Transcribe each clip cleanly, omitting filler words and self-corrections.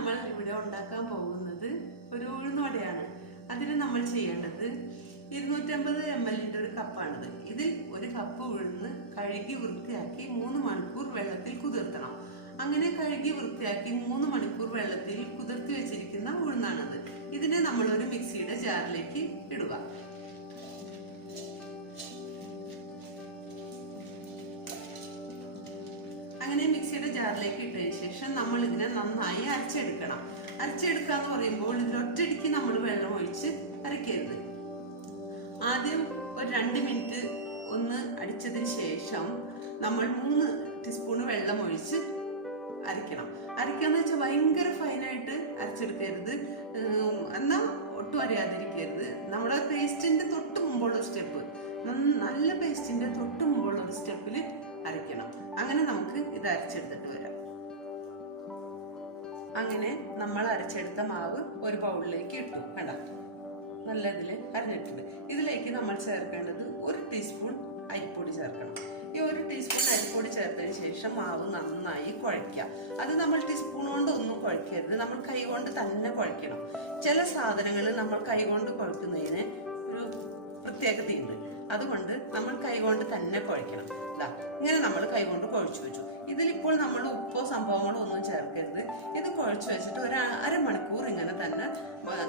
നമ്മൾ ഇവിടെ ഉണ്ടാക്കാൻ പോകുന്നത് ഒരു ഉഴുന്നുവടയാണ്. അതിന് നമ്മൾ ചെയ്യേണ്ടത് 250 ml ഒരു കപ്പാണിത്. ഇതിൽ ഒരു കപ്പ് ഉഴുന്ന് കഴുകി വൃത്തിയാക്കി 3 മണിക്കൂർ വെള്ളത്തിൽ കുതിർത്തണം. അങ്ങനെ കഴുകി വൃത്തിയാക്കി 3 മണിക്കൂർ വെള്ളത്തിൽ കുതിർത്തി വെച്ചിരിക്കുന്ന ഉഴുന്നാണത്. ഇതിനെ നമ്മൾ ഒരു മിക്സിയുടെ ജാറിലേക്ക് ഇടുക. അങ്ങനെ മിക്സിയുടെ ജാറിലേക്ക് ഇട്ടതിന് ശേഷം നമ്മൾ ഇതിനെ നന്നായി അരച്ചെടുക്കണം. അരച്ചെടുക്കുക എന്ന് പറയുമ്പോൾ ഇതിലൊറ്റടിക്ക് നമ്മൾ വെള്ളം ഒഴിച്ച് അരക്കരുത്. ആദ്യം ഒരു 2 മിനിറ്റ് ഒന്ന് അടിച്ചതിന് ശേഷം നമ്മൾ 3 ടീസ്പൂൺ വെള്ളം ഒഴിച്ച് അരയ്ക്കണം. അരയ്ക്കാന്ന് വെച്ചാൽ ഭയങ്കര ഫൈനായിട്ട് അരച്ചെടുക്കരുത്, എന്നാൽ ഒട്ടും അരയാതിരിക്കരുത്. നമ്മുടെ പേസ്റ്റിന്റെ തൊട്ട് മുമ്പുള്ള സ്റ്റെപ്പ്, നല്ല പേസ്റ്റിന്റെ തൊട്ട് മുമ്പുള്ള ഒരു സ്റ്റെപ്പിൽ അരയ്ക്കണം. അങ്ങനെ നമുക്ക് ഇത് അരച്ചെടുത്തിട്ട് വരാം. അങ്ങനെ നമ്മൾ അരച്ചെടുത്ത മാവ് ഒരു ബൗളിലേക്ക് ഇട്ടു. കണ്ട, നല്ല ഇതിൽ അരഞ്ഞിട്ടുണ്ട്. ഇതിലേക്ക് നമ്മൾ ചേർക്കേണ്ടത് 1 ടീസ്പൂൺ അരിപ്പൊടി ചേർക്കണം. ഈ 1 ടീസ്പൂൺ അരിപ്പൊടി ചേർത്തതിന് ശേഷം മാവ് നന്നായി കുഴയ്ക്കുക. അത് നമ്മൾ ടീസ്പൂൺ കൊണ്ട് ഒന്നും കുഴക്കരുത്, നമ്മൾ കൈ കൊണ്ട് തന്നെ കുഴയ്ക്കണം. ചില സാധനങ്ങൾ നമ്മൾ കൈ കൊണ്ട് കുഴക്കുന്നതിന് ഒരു പ്രത്യേകതയുണ്ട്. അതുകൊണ്ട് നമ്മൾ കൈകൊണ്ട് തന്നെ കുഴയ്ക്കണം. ഇങ്ങനെ നമ്മൾ കൈകൊണ്ട് കുഴച്ചു വെച്ചു. ഇതിലിപ്പോൾ നമ്മൾ ഉപ്പോ സംഭവങ്ങളോ ഒന്നും ചേർക്കരുത്. ഇത് കുഴച്ചു വെച്ചിട്ട് ഒരു അരമണിക്കൂർ ഇങ്ങനെ തന്നെ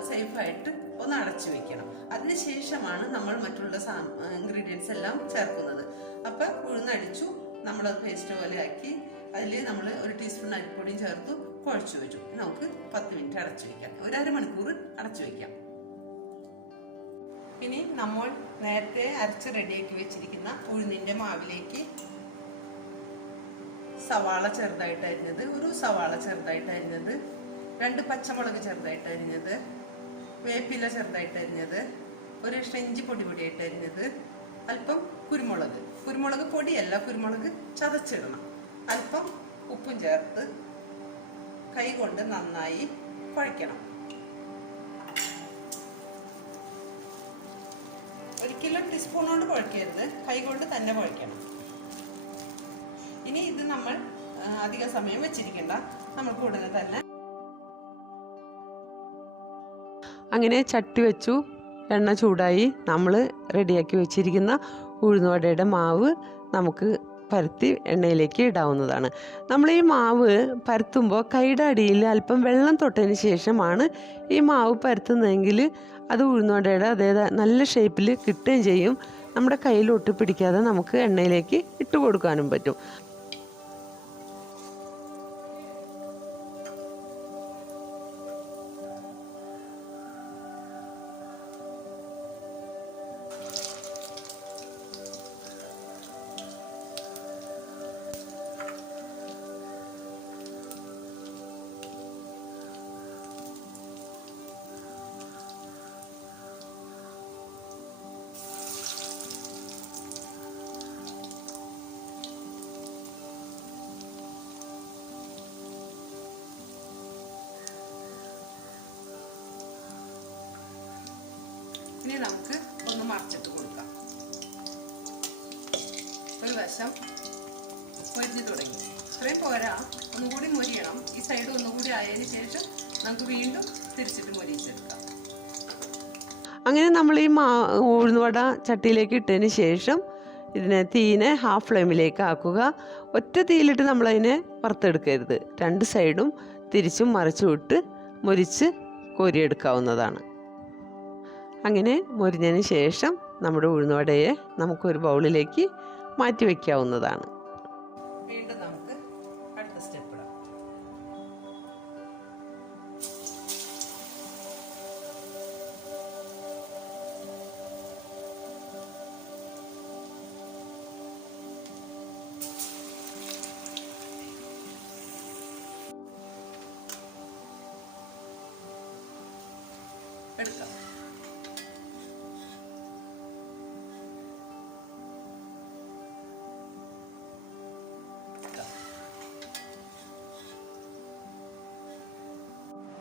സേഫായിട്ട് ഒന്ന് അടച്ചു വെക്കണം. അതിനുശേഷമാണ് നമ്മൾ മറ്റുള്ള ഇൻഗ്രീഡിയൻസ് എല്ലാം ചേർക്കുന്നത്. അപ്പം ഉഴുന്നടിച്ചു, നമ്മളത് പേസ്റ്റ് പോലെ ആക്കി അതിൽ നമ്മൾ 1 ടീസ്പൂൺ അരിപ്പൊടിയും ചേർത്തു കുഴച്ചു വെച്ചു. നമുക്ക് 10 മിനിറ്റ് അടച്ചു വെക്കാം, ഒരു അരമണിക്കൂർ അടച്ചു വെക്കാം. ഇനി നമ്മൾ നേരത്തെ അരച്ച് റെഡിയാക്കി വെച്ചിരിക്കുന്ന ഉഴുന്നിൻ്റെ മാവിലേക്ക് സവാള ചെറുതായിട്ട് അരിഞ്ഞത്, 1 സവാള ചെറുതായിട്ട് അരിഞ്ഞത്, 2 പച്ചമുളക് ചെറുതായിട്ട് അരിഞ്ഞത്, വേപ്പില ചെറുതായിട്ട് അരിഞ്ഞത്, 1 കഷ്ണം ഇഞ്ചി പൊടിയായിട്ട് അരിഞ്ഞത്, അല്പം കുരുമുളക് പൊടിയല്ല, കുരുമുളക് ചതച്ചിടണം, അല്പം ഉപ്പും ചേർത്ത് കൈ കൊണ്ട് നന്നായി കുഴയ്ക്കണം. ഒരിക്കലും ടീസ്പൂൺ കൊണ്ട് കുഴക്കരുത്, കൈ കൊണ്ട് തന്നെ കുഴക്കണം. ഇനി ഇത് നമ്മൾ അധിക സമയം വെച്ചിരിക്കണ്ട, നമുക്ക് ഉടനെ തന്നെ. അങ്ങനെ ചട്ടി വെച്ചു, എണ്ണ ചൂടായി. നമ്മൾ റെഡിയാക്കി വെച്ചിരിക്കുന്ന ഉഴുന്നുവടയുടെ മാവ് നമുക്ക് പരത്തി എണ്ണയിലേക്ക് ഇടാവുന്നതാണ്. നമ്മൾ ഈ മാവ് പരത്തുമ്പോൾ കൈയുടെ അടിയിൽ അല്പം വെള്ളം തൊട്ടതിന് ശേഷമാണ് ഈ മാവ് പരത്തുന്നതെങ്കിൽ അത് ഉഴുന്നുവടയുടെ അതേ നല്ല ഷേപ്പിൽ കിട്ടുകയും ചെയ്യും. നമ്മുടെ കയ്യിൽ ഒട്ടി പിടിക്കാതെ നമുക്ക് എണ്ണയിലേക്ക് ഇട്ട് കൊടുക്കാനും പറ്റും. ഇനി നമുക്ക് ഒന്ന് മറിച്ചിട്ട് കൊടുക്കാം. ഒരു വശം മൊരിഞ്ഞു തുടങ്ങി, ഇത്രയും പോരാ, ഒന്നുകൂടി മൊരിയണം. ഈ സൈഡ് ഒന്നുകൂടി ആയതിനു ശേഷം നമുക്ക് വീണ്ടും തിരിച്ചിട്ട് മൊരിച്ചെടുക്കാം. അങ്ങനെ നമ്മൾ ഈ ഉഴുന്നുവട ചട്ടിയിലേക്ക് ഇട്ടതിന് ശേഷം ഇതിനെ തീനെ ഹാഫ് ഫ്ലെയിമിലേക്ക് ആക്കുക. ഒറ്റ തീയിലിട്ട് നമ്മളതിനെ വറുത്തെടുക്കരുത്, 2 സൈഡും തിരിച്ചും മറിച്ചും ഇട്ട് മൊരിച്ച് കോരിയെടുക്കാവുന്നതാണ്. അങ്ങനെ മൊരിഞ്ഞതിന് ശേഷം നമ്മുടെ ഉഴുന്നുവടയെ നമുക്കൊരു ബൗളിലേക്ക് മാറ്റി വയ്ക്കാവുന്നതാണ്. വീണ്ടും നമുക്ക് അടുത്ത സ്റ്റെപ്പ് ഇടാം. എടുക്കാം.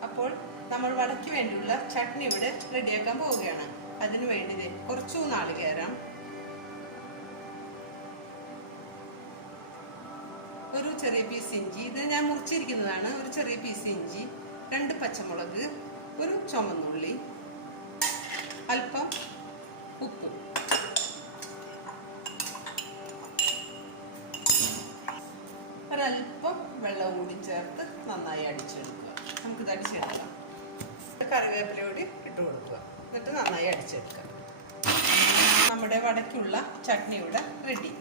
അപ്പോൾ നമ്മൾ വടയ്ക്ക് വേണ്ടിയുള്ള ചട്നി ഇവിടെ റെഡിയാക്കാൻ പോവുകയാണ്. അതിനു വേണ്ടി കുറച്ചു നാളികേരം, ഒരു ചെറിയ പീസ് ഇഞ്ചി, ഇത് ഞാൻ മുറിച്ചിരിക്കുന്നതാണ്, ഒരു ചെറിയ പീസ് ഇഞ്ചി, 2 പച്ചമുളക്, ഒരു ചുമന്നുള്ളി, അല്പം ഉപ്പ്, ഒരല്പം വെള്ളം കൂടി ചേർത്ത് നന്നായി അടിച്ചെടുക്കുക. നമുക്കിത് അടിച്ചെടുക്കാം. കറിവേപ്പില കൂടി ഇട്ട് കൊടുക്കുക. എന്നിട്ട് നന്നായി അടിച്ചെടുക്കുക. നമ്മുടെ വടയ്ക്കുള്ള ചട്നി ഇവിടെ റെഡി.